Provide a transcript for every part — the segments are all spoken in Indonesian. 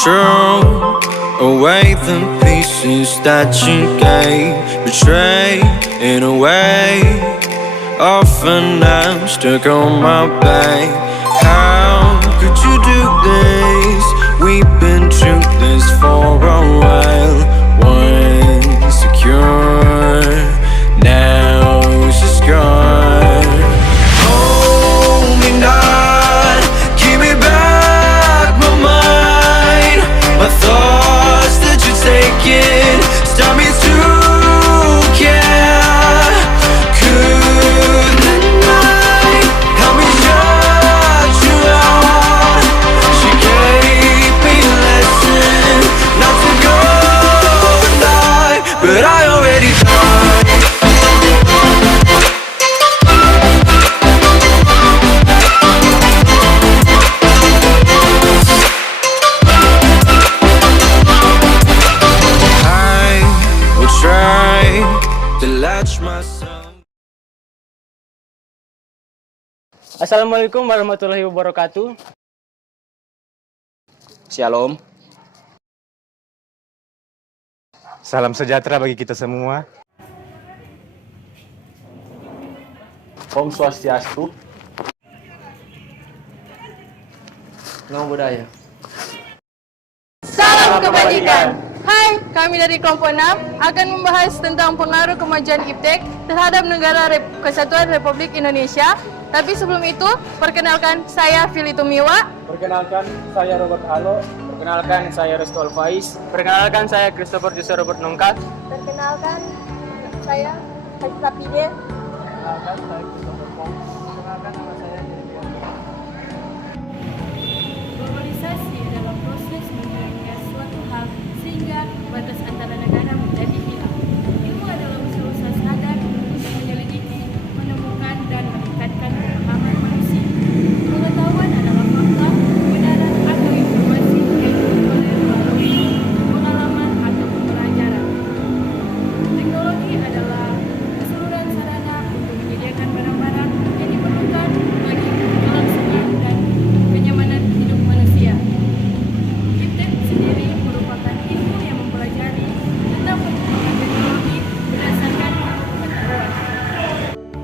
throw away the pieces that you gave. Betrayed in a way. Often I'm stuck on my back. How could you do this? We've been through this for a while. Once secure, now it's just gone. Hold me not, give me back my mind. My thoughts that you're taking stop me to care. Could the night help me shut you out? She gave me a lesson not to go and die, but I already died. Try to latch myself. Assalamualaikum warahmatullahi wabarakatuh. Shalom. Salam sejahtera bagi kita semua. Om Swastiastu. Namo Buddhaya. Salam kebajikan. Hai, kami dari kelompok 6 akan membahas tentang pengaruh kemajuan iptek terhadap negara Kesatuan Republik Indonesia. Tapi sebelum itu, perkenalkan saya Fili Tumiwa. Perkenalkan saya Robert Halo. Perkenalkan saya Resto Alfaiz. Perkenalkan saya Christopher Jose Robert Nongkat. Perkenalkan saya Hasra Pide. Perkenalkan saya Christopher Pong. Perkenalkan nama saya Devian. Globalisasi adalah proses menurunnya suatu hal sehingga batas antara negara menjadi hilang. Ilmu adalah usaha sadar untuk menyelidiki, menemukan, dan meningkatkan pemahaman manusia. Pengetahuan adalah fakta, kebenaran, atau informasi yang diperoleh melalui pengalaman atau pembelajaran. Teknologi adalah keseluruhan sarana untuk menyediakan barang-barang yang diperlukan bagi kelangsungan dan kenyamanan hidup manusia. Iptek sendiri merupakan ilmu yang mempelajari tentang perkembangan teknologi berdasarkan pengetahuan.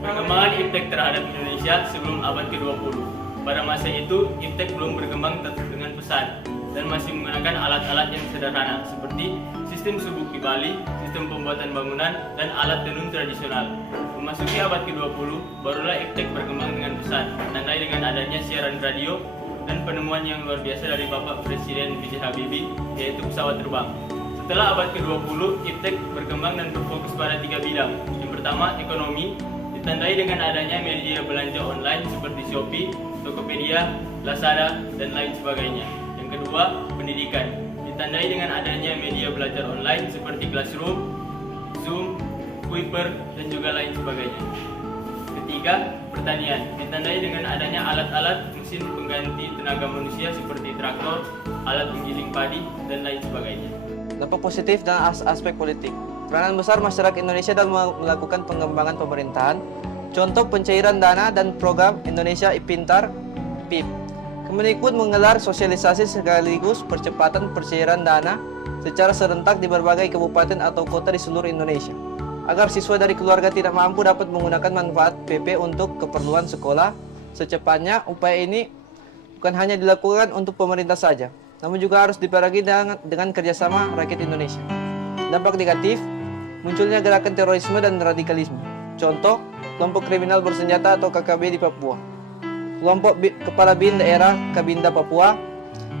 Perkembangan iptek terhadap Indonesia sebelum abad ke-20. Pada masa itu, iptek belum berkembang dengan pesat dan masih menggunakan alat-alat yang sederhana seperti sistem subuk di Bali, sistem pembuatan bangunan, dan alat tenun tradisional. Memasuki abad ke-20, barulah iptek berkembang dengan pesat, ditandai dengan adanya siaran radio dan penemuan yang luar biasa dari Bapak Presiden B.J. Habibie, yaitu pesawat terbang. Setelah abad ke-20, iptek berkembang dan berfokus pada 3 bidang. Yang pertama, ekonomi, ditandai dengan adanya media belanja online seperti Shopee, Tokopedia, Lazada, dan lain sebagainya. Yang kedua, pendidikan, ditandai dengan adanya media belajar online seperti Classroom, Zoom, Kuiper, dan juga lain sebagainya. Ketiga, pertanian, ditandai dengan adanya alat-alat mesin pengganti tenaga manusia seperti traktor, alat penggiling padi, dan lain sebagainya. Dampak positif dan aspek politik. Peranan besar masyarakat Indonesia dalam melakukan pengembangan pemerintahan. Contoh pencairan dana dan program Indonesia Pintar (PIP). Kemendikbud menggelar sosialisasi sekaligus percepatan pencairan dana secara serentak di berbagai kabupaten atau kota di seluruh Indonesia, agar siswa dari keluarga tidak mampu dapat menggunakan manfaat PP untuk keperluan sekolah secepatnya. Upaya ini bukan hanya dilakukan untuk pemerintah saja, namun juga harus dibarengi dengan kerjasama rakyat Indonesia. Dampak negatif, munculnya gerakan terorisme dan radikalisme. Contoh, kelompok kriminal bersenjata atau KKB di Papua, kelompok Kepala BIN Daerah Kabinda Papua,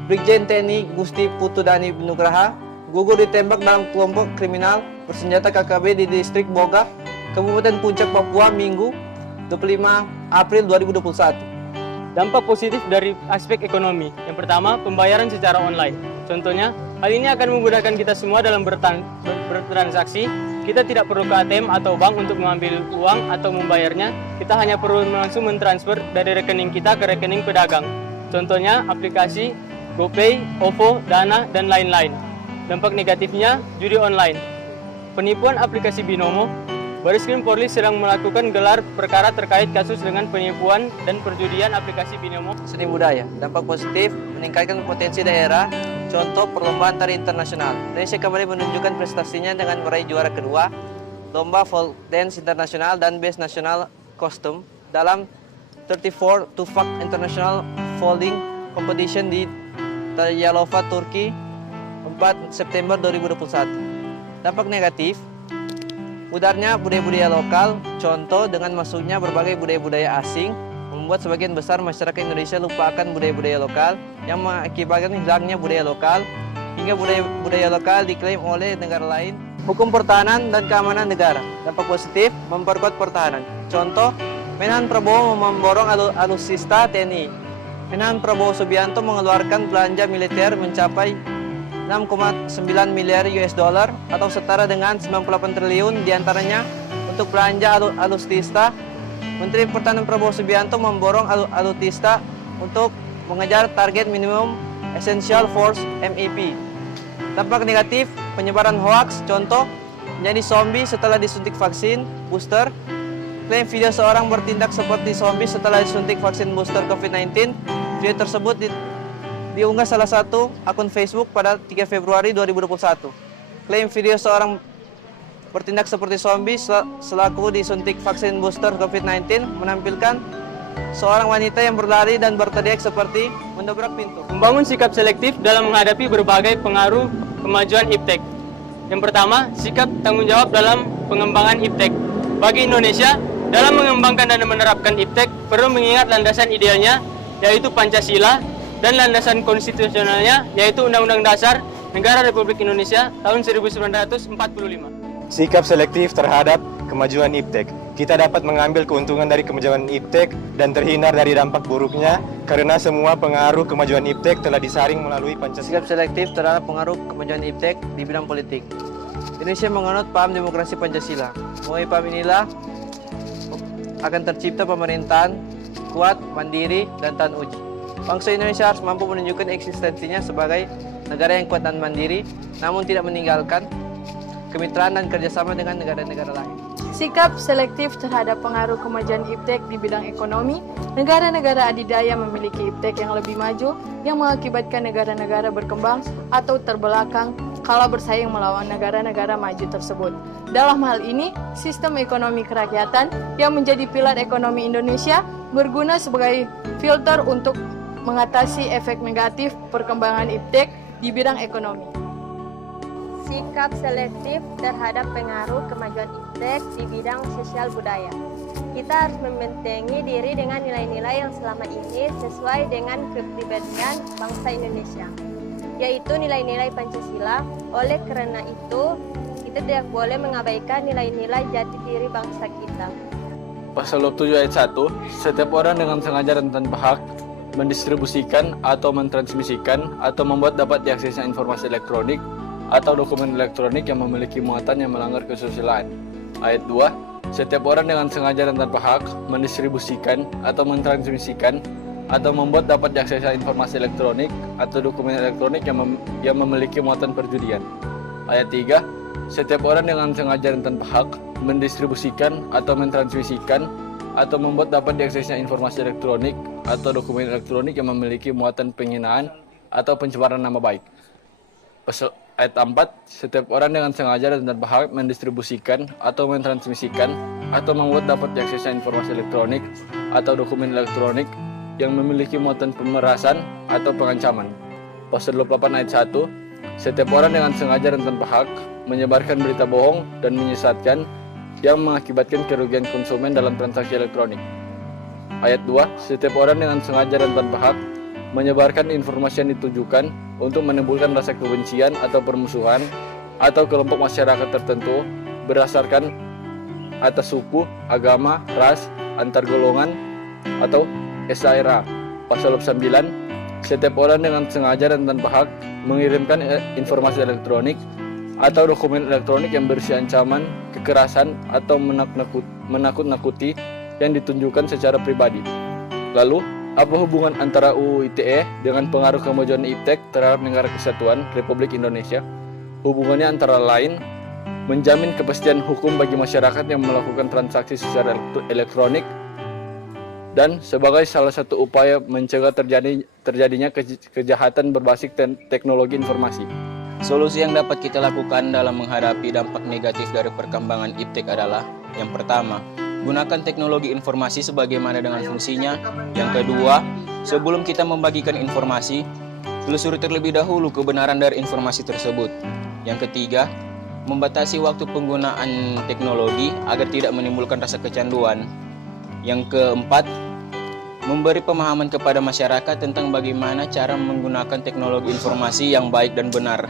Brigjen TNI Gusti Putu Dani Nugraha gugur ditembak dalam kelompok kriminal bersenjata KKB di distrik Boga, Kabupaten Puncak, Papua, Minggu 25 April 2021. Dampak positif dari aspek ekonomi. Yang pertama, pembayaran secara online. Contohnya, hal ini akan memudahkan kita semua dalam bertransaksi. Kita tidak perlu ke ATM atau bank untuk mengambil uang atau membayarnya. Kita hanya perlu langsung mentransfer dari rekening kita ke rekening pedagang. Contohnya, aplikasi GoPay, OVO, Dana, dan lain-lain. Dampak negatifnya, judi online. Penipuan aplikasi Binomo. Bareskrim Polri sedang melakukan gelar perkara terkait kasus dengan penipuan dan perjudian aplikasi Binomo. Seni budaya, dampak positif meningkatkan potensi daerah Contoh perlombaan tari internasional. Indonesia kembali menunjukkan prestasinya dengan meraih juara kedua lomba folk dance internasional dan best national costume dalam 34 Tufak International Folding Competition di Yalova, Turki 4 September 2021. Dampak negatif, mudarnya budaya-budaya lokal, contoh dengan masuknya berbagai budaya-budaya asing, membuat sebagian besar masyarakat Indonesia lupa akan budaya-budaya lokal yang mengakibatkan hilangnya budaya lokal, hingga budaya lokal diklaim oleh negara lain. Hukum pertahanan dan keamanan negara. Dampak positif, memperkuat pertahanan. Contoh, Menhan Prabowo memborong alutsista TNI. Menhan Prabowo Subianto mengeluarkan belanja militer mencapai 6,9 miliar US dollar atau setara dengan 98 triliun diantaranya untuk belanja alutsista. Menteri Pertahanan Prabowo Subianto memborong alutsista untuk mengejar target minimum essential force MEP. Dampak negatif, penyebaran hoaks, contoh menjadi zombie setelah disuntik vaksin booster. Klaim video seorang bertindak seperti zombie setelah disuntik vaksin booster COVID-19. Video tersebut diunggah salah satu akun Facebook pada 3 Februari 2021. Klaim video seorang bertindak seperti zombie selaku disuntik vaksin booster COVID-19 menampilkan seorang wanita yang berlari dan berteriak seperti mendobrak pintu. Membangun sikap selektif dalam menghadapi berbagai pengaruh kemajuan iptek. Yang pertama, sikap tanggung jawab dalam pengembangan iptek. Bagi Indonesia, dalam mengembangkan dan menerapkan iptek perlu mengingat landasan idealnya, yaitu Pancasila, dan landasan konstitusionalnya, yaitu Undang-Undang Dasar Negara Republik Indonesia tahun 1945. Sikap selektif terhadap kemajuan iptek. Kita dapat mengambil keuntungan dari kemajuan iptek dan terhindar dari dampak buruknya karena semua pengaruh kemajuan iptek telah disaring melalui Pancasila. Sikap selektif terhadap pengaruh kemajuan iptek di bidang politik. Indonesia menganut paham demokrasi Pancasila. Melalui paham inilah akan tercipta pemerintahan kuat, mandiri, dan tahan uji. Bangsa Indonesia harus mampu menunjukkan eksistensinya sebagai negara yang kuat dan mandiri, namun tidak meninggalkan kemitraan dan kerjasama dengan negara-negara lain. Sikap selektif terhadap pengaruh kemajuan iptek di bidang ekonomi. Negara-negara adidaya memiliki iptek yang lebih maju yang mengakibatkan negara-negara berkembang atau terbelakang kala bersaing melawan negara-negara maju tersebut. Dalam hal ini, sistem ekonomi kerakyatan yang menjadi pilar ekonomi Indonesia berguna sebagai filter untuk mengatasi efek negatif perkembangan iptek di bidang ekonomi. Sikap selektif terhadap pengaruh kemajuan iptek di bidang sosial budaya. Kita harus membentengi diri dengan nilai-nilai yang selama ini sesuai dengan kepribadian bangsa Indonesia, yaitu nilai-nilai Pancasila. Oleh karena itu, kita tidak boleh mengabaikan nilai-nilai jati diri bangsa kita. Pasal 27 ayat 1, setiap orang dengan sengaja dan tanpa hak mendistribusikan atau mentransmisikan atau membuat dapat diaksesnya informasi elektronik atau dokumen elektronik yang memiliki muatan yang melanggar kesusilaan. Ayat 2, setiap orang dengan sengaja dan tanpa hak mendistribusikan atau mentransmisikan atau membuat dapat diaksesnya informasi elektronik atau dokumen elektronik yang memiliki muatan perjudian. Ayat 3, setiap orang dengan sengaja dan tanpa hak mendistribusikan atau mentransmisikan atau membuat dapat diaksesnya informasi elektronik atau dokumen elektronik yang memiliki muatan penghinaan atau pencemaran nama baik. Ayat 4, setiap orang dengan sengaja dan tanpa hak mendistribusikan atau mentransmisikan atau membuat dapat diaksesnya informasi elektronik atau dokumen elektronik yang memiliki muatan pemerasan atau pengancaman. Pasal 28 ayat 1, setiap orang dengan sengaja dan tanpa hak menyebarkan berita bohong dan menyesatkan yang mengakibatkan kerugian konsumen dalam transaksi elektronik. Ayat 2, setiap orang dengan sengaja dan tanpa hak menyebarkan informasi yang ditujukan untuk menimbulkan rasa kebencian atau permusuhan atau kelompok masyarakat tertentu berdasarkan atas suku, agama, ras, antar golongan atau SARA. Pasal 9, setiap orang dengan sengaja dan tanpa hak mengirimkan informasi elektronik atau dokumen elektronik yang berisi ancaman, kekerasan atau menakut-nakuti yang ditunjukkan secara pribadi. Lalu, apa hubungan antara UU ITE dengan pengaruh kemajuan iptek terhadap negara kesatuan Republik Indonesia? Hubungannya antara lain menjamin kepastian hukum bagi masyarakat yang melakukan transaksi secara elektronik, dan sebagai salah satu upaya mencegah terjadinya kejahatan berbasis teknologi informasi. Solusi yang dapat kita lakukan dalam menghadapi dampak negatif dari perkembangan iptek adalah: yang pertama, gunakan teknologi informasi sebagaimana dengan fungsinya. Yang kedua, sebelum kita membagikan informasi, telusuri terlebih dahulu kebenaran dari informasi tersebut. Yang ketiga, membatasi waktu penggunaan teknologi agar tidak menimbulkan rasa kecanduan. Yang keempat, memberi pemahaman kepada masyarakat tentang bagaimana cara menggunakan teknologi informasi yang baik dan benar.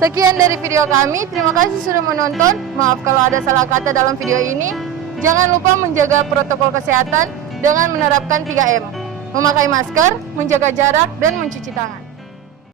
Sekian dari video kami, terima kasih sudah menonton. Maaf kalau ada salah kata dalam video ini. Jangan lupa menjaga protokol kesehatan dengan menerapkan 3M. Memakai masker, menjaga jarak, dan mencuci tangan.